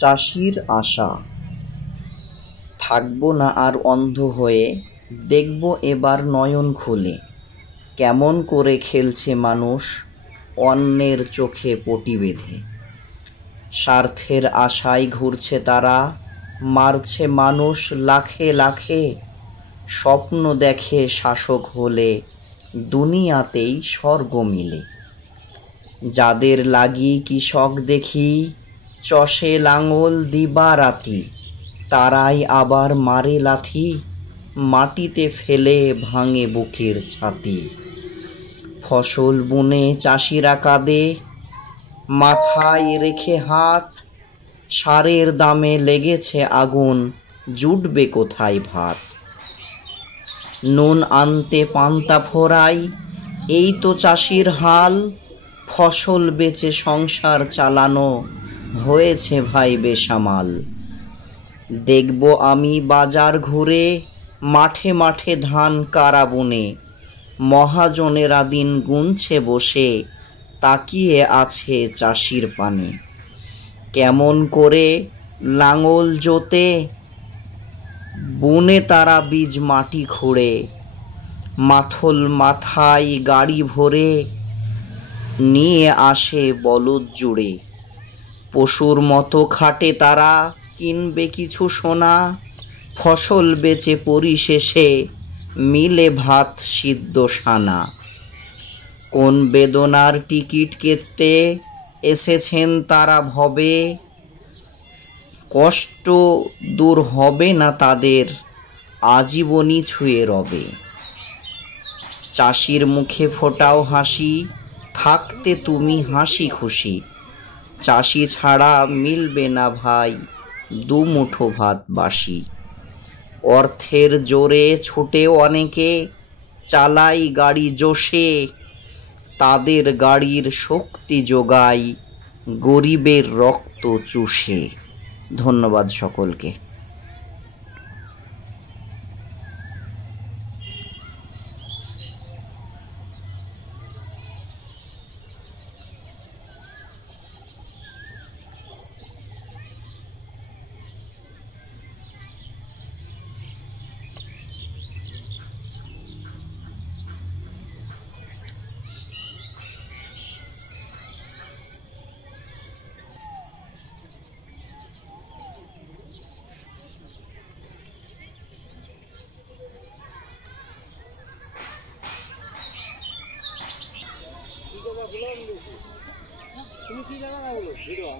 চাষির আশা। থাকবো না আর অন্ধ হয়ে, দেখব এবার নয়ন খুলে, কেমন করে খেলছে মানুষ অন্যের চোখে পটি বেঁধে। স্বার্থের আশায় ঘুরছে তারা, মারছে মানুষ লাখে লাখে। স্বপ্ন দেখে শাসক হলে দুনিয়াতেই স্বর্গ মিলে। যাদের লাগি কৃষক দেখি, চষে লাঙল দিবারাতি, তারাই আবার মারে লাথি, মাটিতে ফেলে ভাঙে বুকের ছাতি। ফসল বুনে চাষিরা কাঁদে, মাথায় রেখে হাত, সারের দামে লেগেছে আগুন, জুটবে কোথায় ভাত। নুন আনতে পান্তা ফোরাই, এই তো চাষির হাল। ফসল বেচে সংসার চালানো হয়েছে ভাই বেসামাল। দেখব আমি বাজার ঘুরে, মাঠে মাঠে ধান কারা বুনে। মহাজনেরা দিন গুনছে বসে, তাকিয়ে আছে চাষির পানে। কেমন করে লাঙল জোতে, বুনে তারা বীজ মাটি খুঁড়ে। মাথল মাথায় গাড়ি ভরে, নিয়ে আসে বলদ জুড়ে। পশুর মতো খাটে তারা, কিনবে কিছু সোনা। ফসল বেচে পরিশেষে মিলে ভাত সিদ্ধ সানা। কোন বেদনার টিকিট কেটে এসেছেন তারা ভবে, কষ্ট দূর হবে না তাদের, আজীবনই ছুঁয়ে রবে। চাষির মুখে ফোটাও হাসি, থাকতে তুমি হাসি খুশি। চাষি ছাড়া মিলবে না ভাই, দুমুঠো ভাত বাসি। অর্থের জোরে ছুটে অনেকে, চালাই গাড়ি জোশে। তাদের গাড়ির শক্তি যোগায়, গরিবের রক্ত চুষে। ধন্যবাদ সকলকে। তুমি কি জায়গা ভিডিও